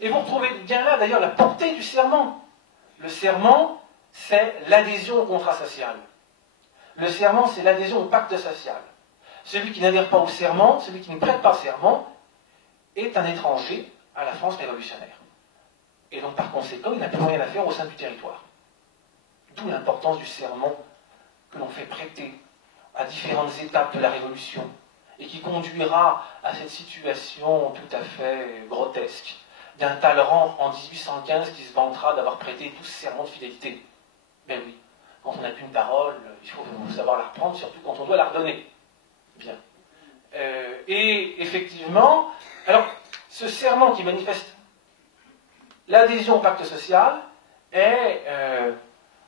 Et vous retrouvez bien là, d'ailleurs, la portée du serment. Le serment, c'est l'adhésion au contrat social. Le serment, c'est l'adhésion au pacte social. Celui qui n'adhère pas au serment, celui qui ne prête pas serment, est un étranger à la France révolutionnaire. Et donc, par conséquent, il n'a plus rien à faire au sein du territoire. D'où l'importance du serment que l'on fait prêter à différentes étapes de la Révolution et qui conduira à cette situation tout à fait grotesque d'un Talleyrand en 1815 qui se vantera d'avoir prêté 12 serments de fidélité. Ben oui, quand on n'a qu'une parole, il faut savoir la reprendre, surtout quand on doit la redonner. Bien. Et effectivement, alors, ce serment qui manifeste l'adhésion au pacte social est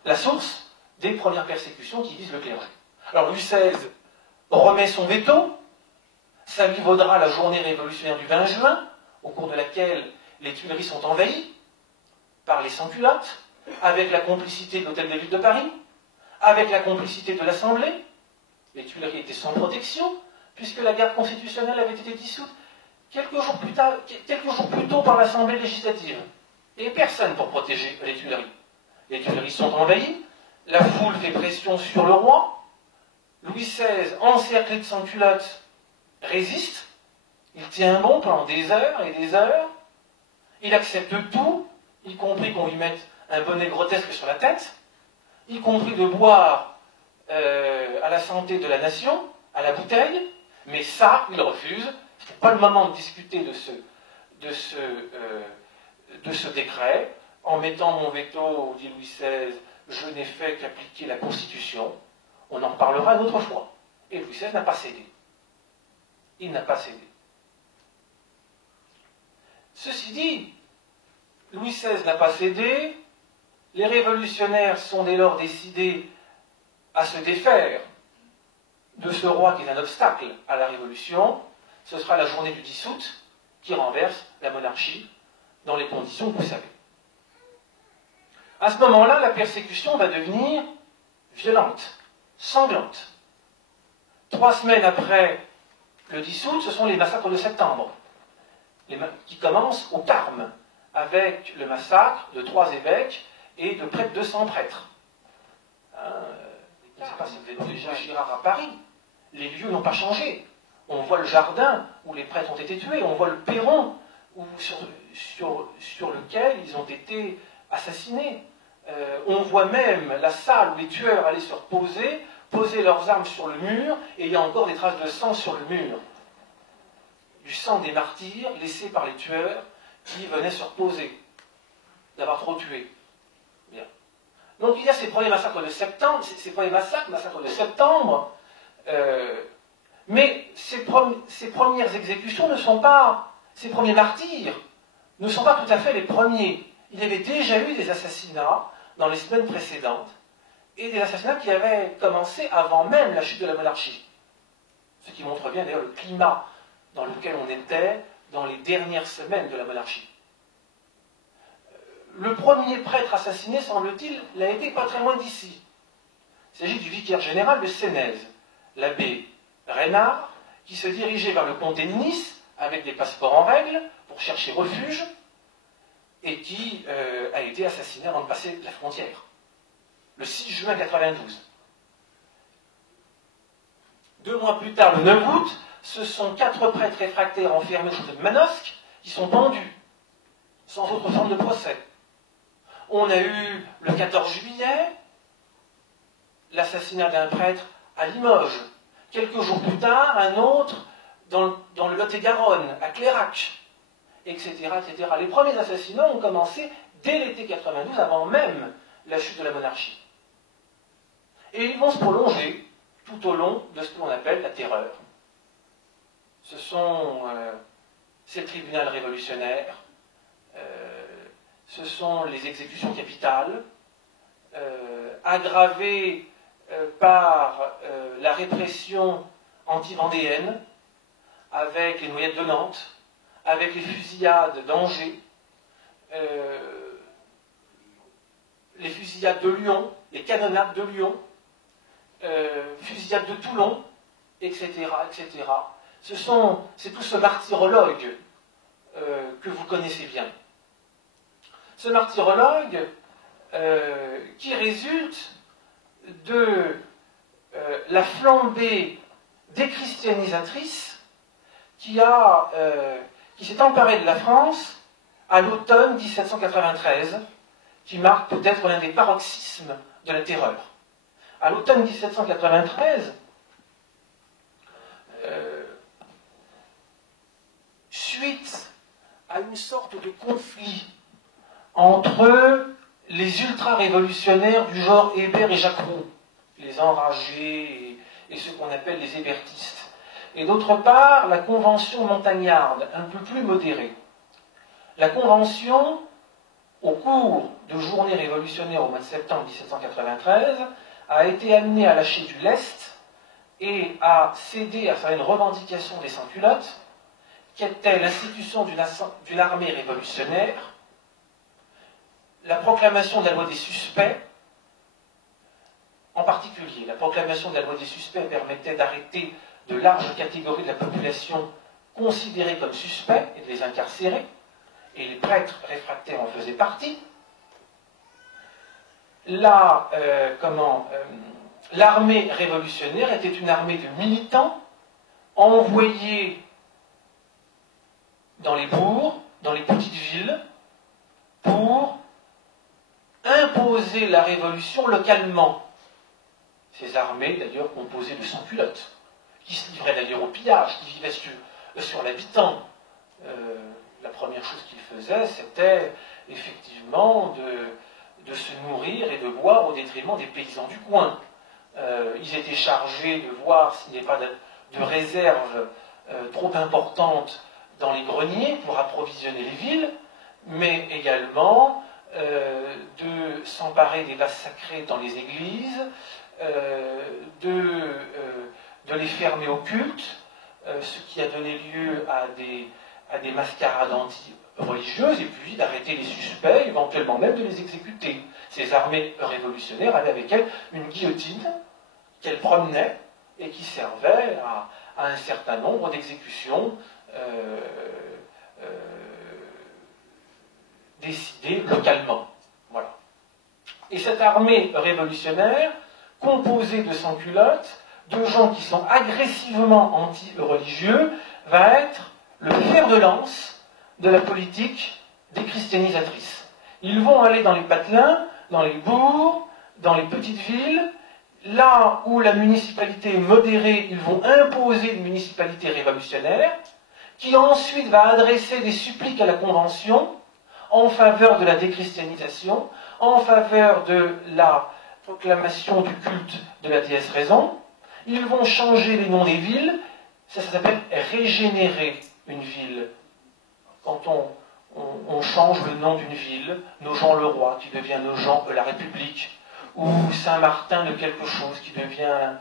la source des premières persécutions qui visent le clergé. Alors Louis XVI remet son veto, ça lui vaudra la journée révolutionnaire du 20 juin, au cours de laquelle les Tuileries sont envahies par les sans-culottes, avec la complicité de l'Hôtel des Villes de Paris, avec la complicité de l'Assemblée. Les Tuileries étaient sans protection, puisque la garde constitutionnelle avait été dissoute quelques jours plus tôt par l'Assemblée législative. Et personne pour protéger les Tuileries. Les Tuileries sont envahies, la foule fait pression sur le roi, Louis XVI, encerclé de sans-culottes, résiste, il tient bon pendant des heures et des heures, il accepte tout, y compris qu'on lui mette un bonnet grotesque sur la tête, y compris de boire à la santé de la nation, à la bouteille, mais ça, il refuse. Ce n'est pas le moment de discuter de ce décret. En mettant mon veto, dit Louis XVI, je n'ai fait qu'appliquer la Constitution. On en parlera une autre fois. Et Louis XVI n'a pas cédé. Il n'a pas cédé. Ceci dit, Louis XVI n'a pas cédé, les révolutionnaires sont dès lors décidés à se défaire de ce roi qui est un obstacle à la révolution. Ce sera la journée du 10 août qui renverse la monarchie dans les conditions que vous savez. À ce moment-là, la persécution va devenir violente, sanglante. 3 semaines après le 10 août, ce sont les massacres de septembre, qui commencent au Carme, avec le massacre de 3 évêques et de près de 200 prêtres. Je ne sais pas si vous avez déjà Girard à Paris. Les lieux n'ont pas changé. On voit le jardin où les prêtres ont été tués, on voit le perron sur lequel ils ont été assassinés. On voit même la salle où les tueurs allaient se reposer, poser leurs armes sur le mur, et il y a encore des traces de sang sur le mur. Du sang des martyrs laissés par les tueurs qui venaient se reposer, d'avoir trop tué. Bien. Donc il y a ces premiers massacres de septembre, mais ces premières exécutions ne sont pas, ces premiers martyrs ne sont pas tout à fait les premiers. Il y avait déjà eu des assassinats dans les semaines précédentes, et des assassinats qui avaient commencé avant même la chute de la monarchie. Ce qui montre bien d'ailleurs le climat dans lequel on était dans les dernières semaines de la monarchie. Le premier prêtre assassiné, semble-t-il, l'a été pas très loin d'ici. Il s'agit du vicaire général de Sénèze, l'abbé Reynard, qui se dirigeait vers le comté de Nice avec des passeports en règle pour chercher refuge, et qui a été assassiné avant de passer la frontière, le 6 juin 92. 2 mois plus tard, le 9 août, ce sont 4 prêtres réfractaires enfermés au château de Manosque qui sont pendus, sans autre forme de procès. On a eu, le 14 juillet, l'assassinat d'un prêtre à Limoges. Quelques jours plus tard, un autre dans le Lot-et-Garonne, à Clairac, etc., etc. Les premiers assassinats ont commencé dès l'été 92, avant même la chute de la monarchie. Et ils vont se prolonger tout au long de ce que l'on appelle la terreur. C'est le tribunal révolutionnaire, ce sont les exécutions capitales, aggravées par la répression anti-vendéenne, avec les noyades de Nantes, avec les fusillades d'Angers, les fusillades de Lyon, les canonnades de Lyon, fusillades de Toulon, etc., etc. C'est tout ce martyrologue que vous connaissez bien. Ce martyrologue qui résulte de la flambée déchristianisatrice qui s'est emparée de la France à l'automne 1793, qui marque peut-être l'un des paroxysmes de la terreur. À l'automne 1793, suite à une sorte de conflit entre les ultra-révolutionnaires du genre Hébert et Jacqueroux, les enragés et ceux qu'on appelle les hébertistes, et d'autre part la Convention montagnarde, un peu plus modérée. La Convention, au cours de journées révolutionnaires au mois de septembre 1793, a été amenée à lâcher du lest et à céder à certaines revendications des sans-culottes, qui était l'institution d'une armée révolutionnaire, la proclamation de la loi des suspects. En particulier, la proclamation de la loi des suspects permettait d'arrêter de larges catégories de la population considérées comme suspects et de les incarcérer, et les prêtres réfractaires en faisaient partie. L'armée révolutionnaire était une armée de militants envoyés dans les bourgs, dans les petites villes, pour imposer la révolution localement. Ces armées, d'ailleurs, composées de sans-culottes, qui se livraient d'ailleurs au pillage, qui vivaient sur l'habitant. La première chose qu'ils faisaient, c'était effectivement de se nourrir et de boire au détriment des paysans du coin. Ils étaient chargés de voir s'il n'y avait pas de réserve trop importante dans les greniers pour approvisionner les villes, mais également de s'emparer des vases sacrés dans les églises, de les fermer au culte, ce qui a donné lieu à des mascarades anti-religieuses, et puis d'arrêter les suspects, éventuellement même de les exécuter. Ces armées révolutionnaires avaient avec elles une guillotine qu'elles promenaient et qui servait à un certain nombre d'exécutions décidées localement. Voilà. Et cette armée révolutionnaire, composée de sans-culottes, de gens qui sont agressivement anti-religieux, va être le fer de lance de la politique déchristianisatrice. Ils vont aller dans les patelins, dans les bourgs, dans les petites villes. Là où la municipalité est modérée, ils vont imposer une municipalité révolutionnaire, qui ensuite va adresser des suppliques à la Convention en faveur de la déchristianisation, en faveur de la proclamation du culte de la déesse raison. Ils vont changer les noms des villes, ça s'appelle régénérer une ville. Quand on change le nom d'une ville, Nogent-le-Roi qui devient Nogent-la République, ou Saint-Martin de quelque chose qui devient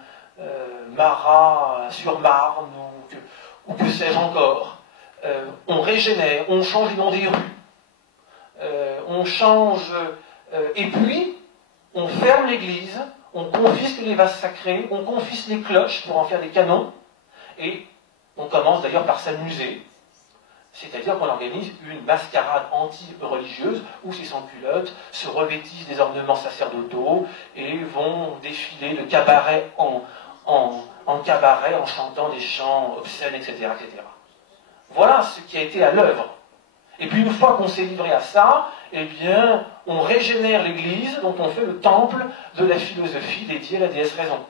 Marat-sur-Marne, ou que sais-je encore. On régénère, on change les noms des rues, on change, et puis on ferme l'église, on confisque les vases sacrés, on confisque les cloches pour en faire des canons, et on commence d'ailleurs par s'amuser. C'est-à-dire qu'on organise une mascarade anti-religieuse où ces sans-culottes se revêtissent des ornements sacerdotaux et vont défiler de cabaret en cabaret en chantant des chants obscènes, etc., etc. Voilà ce qui a été à l'œuvre. Et puis une fois qu'on s'est livré à ça, eh bien, on régénère l'Église, donc on fait le temple de la philosophie dédiée à la déesse raison.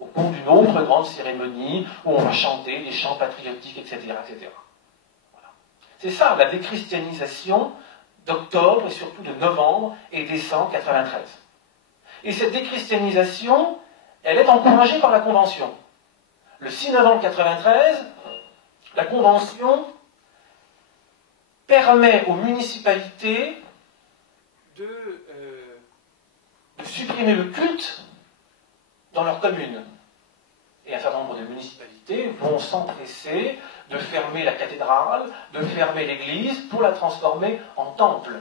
Au cours d'une autre grande cérémonie où on va chanter des chants patriotiques, etc., etc. C'est ça, la déchristianisation d'octobre et surtout de novembre et décembre 93. Et cette déchristianisation, elle est encouragée par la Convention. Le 6 novembre 93, la Convention permet aux municipalités de supprimer le culte dans leur commune. Et un certain nombre de municipalités vont s'empresser de fermer la cathédrale, de fermer l'église pour la transformer en temple.